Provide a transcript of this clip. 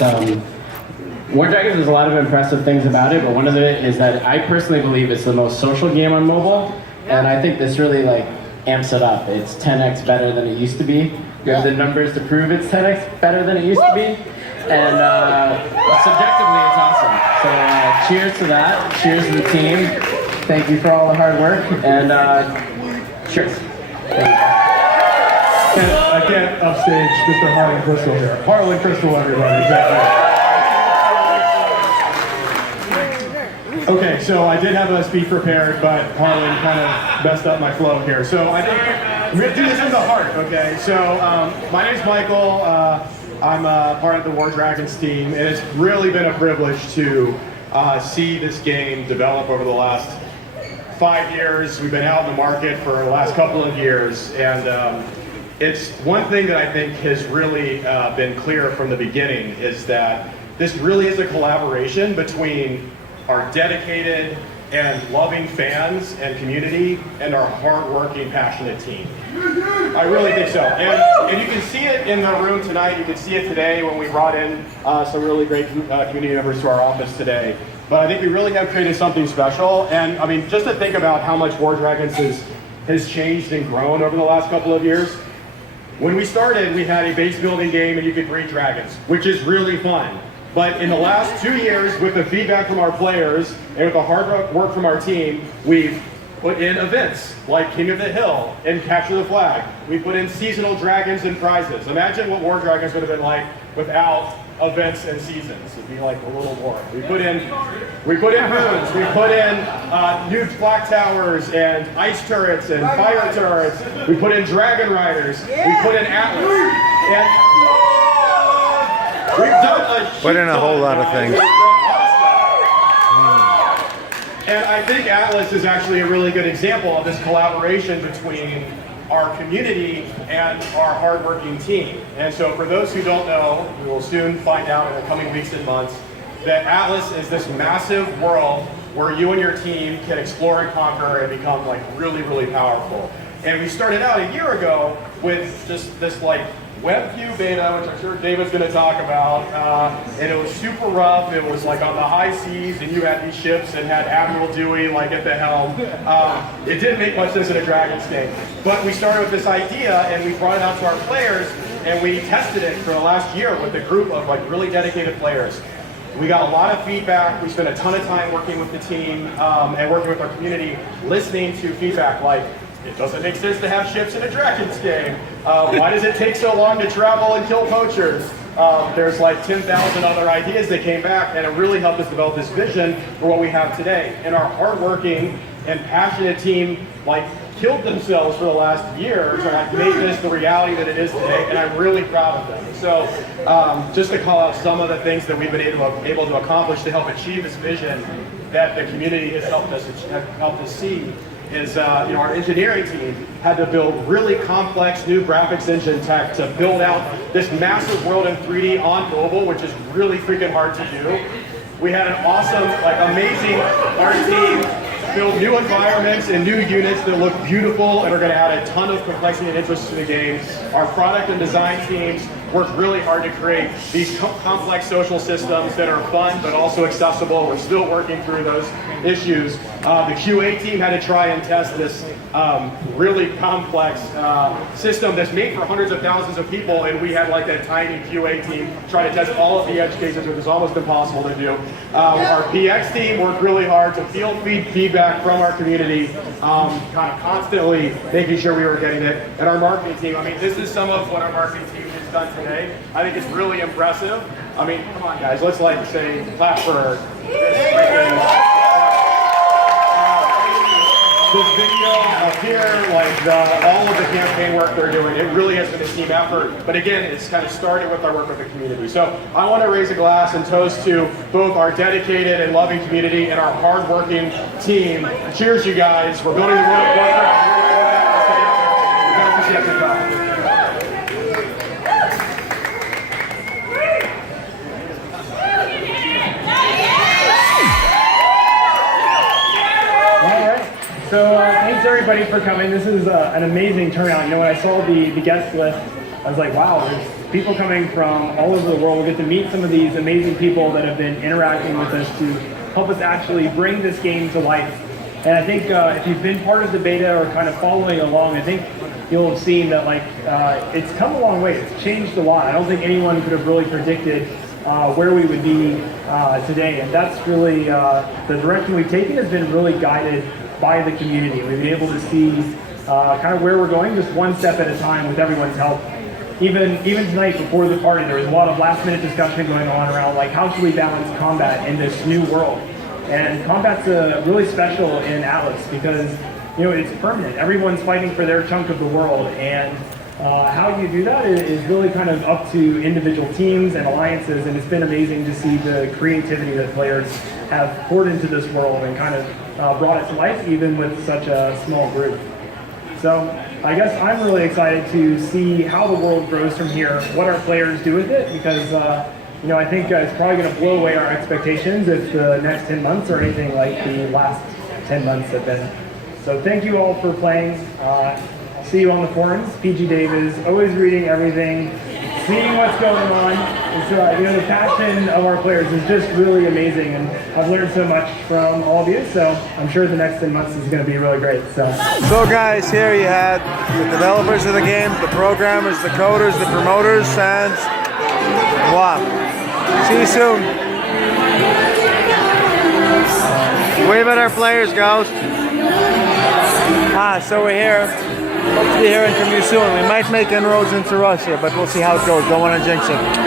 War Dragons, there's a lot of impressive things about it, but one of it is that I personally believe it's the most social game on mobile, and I think this really amps it up. It's 10x better than it used to be. You have the numbers to prove it's 10x better than it used to be, and subjectively it's awesome. So cheers to that, cheers to the team. Thank you for all the hard work, and cheers. I can't upstage Mr. Harlan Crystal here. Harlan Crystal, everybody. Okay, so I did have a speech prepared, but Harlan kind of messed up my flow here. So I think we're going to do this from the heart, okay? So my name's Michael. I'm part of the War Dragons team, and it's really been a privilege to see this game develop over the last 5 years. We've been out in the market for the last couple of years, and it's one thing that I think has really been clear from the beginning is that this really is a collaboration between our dedicated and loving fans and community and our hard-working, passionate team. I really think so. And you can see it in the room tonight. You can see it today when we brought in some really great community members to our office today. But I think we really have created something special. And I mean, just to think about how much War Dragons has changed and grown over the last couple of years. When we started, we had a base building game and you could breed dragons, which is really fun. But in the last 2 years, with the feedback from our players and with the hard work from our team, we've put in events like King of the Hill and Capture the Flag. We put in seasonal dragons and prizes. Imagine what War Dragons would have been like without events and seasons. It'd be like a little war. We put in moons, we put in new flak towers and ice turrets and fire turrets. We put in dragon riders. We put in Atlas. And we've done a whole lot of things. And I think Atlas is actually a really good example of this collaboration between our community and our hardworking team. And so for those who don't know, we will soon find out in the coming weeks and months that Atlas is this massive world where you and your team can explore and conquer and become really, really powerful. And we started out a year ago with just this WebView beta, which I'm sure David's going to talk about, and it was super rough. It was on the high seas, and you had these ships and had Admiral Dewey at the helm. It didn't make much sense in a Dragons game, but we started with this idea, and we brought it out to our players, and we tested it for the last year with a group of really dedicated players. We got a lot of feedback. We spent a ton of time working with the team and working with our community, listening to feedback like, it doesn't make sense to have ships in a Dragons game. Why does it take so long to travel and kill poachers? There's 10,000 other ideas that came back, and it really helped us develop this vision for what we have today. And our hardworking and passionate team killed themselves for the last year to make this the reality that it is today, and I'm really proud of them. So just to call out some of the things that we've been able to accomplish to help achieve this vision that the community has helped us see is our engineering team had to build really complex new graphics engine tech to build out this massive world in 3D on mobile, which is really freaking hard to do. We had an awesome, amazing art team build new environments and new units that look beautiful and are going to add a ton of complexity and interest to the game. Our product and design teams worked really hard to create these complex social systems that are fun but also accessible. We're still working through those issues. The QA team had to try and test this really complex system that's made for hundreds of thousands of people, and we had a tiny QA team try to test all of the edge cases, which is almost impossible to do. Our PX team worked really hard to field feedback from our community, kind of constantly making sure we were getting it. And our marketing team, this is some of what our marketing team has done today. I think it's really impressive. Come on guys, let's say clap for this video up here, all of the campaign work they're doing. It really has been a team effort. But again, it's kind of started with our work with the community. So I want to raise a glass and toast to both our dedicated and loving community and our hardworking team. Cheers, you guys. We're building the world of Warcraft. So thanks everybody for coming. This is an amazing turnout. When I saw the guest list, I was like, wow, there's people coming from all over the world. We'll get to meet some of these amazing people that have been interacting with us to help us actually bring this game to life. And I think if you've been part of the beta or kind of following along, I think you'll have seen that it's come a long way. It's changed a lot. I don't think anyone could have really predicted where we would be today. And that's really the direction we've taken has been really guided by the community. We've been able to see kind of where we're going just one step at a time with everyone's help. Even tonight before the party, there was a lot of last minute discussion going on around how should we balance combat in this new world. And combat's really special in Atlas because it's permanent. Everyone's fighting for their chunk of the world, and how you do that is really kind of up to individual teams and alliances, and it's been amazing to see the creativity that players have poured into this world and kind of brought it to life even with such a small group. So I guess I'm really excited to see how the world grows from here, what our players do with it, because I think it's probably going to blow away our expectations if the next 10 months are anything like the last 10 months have been. So thank you all for playing. See you on the forums. PG Dave is always reading everything, seeing what's going on. It's, the passion of our players is just really amazing, and I've learned so much from all of you, so I'm sure the next 10 months is going to be really great. So Guys, here you had the developers of the game, the programmers, the coders, the promoters, and wow. See you soon. Wave at our players, Ghost. So we're here. Hope to be hearing from you soon. We might make inroads into Russia, but we'll see how it goes. Don't want to jinx it.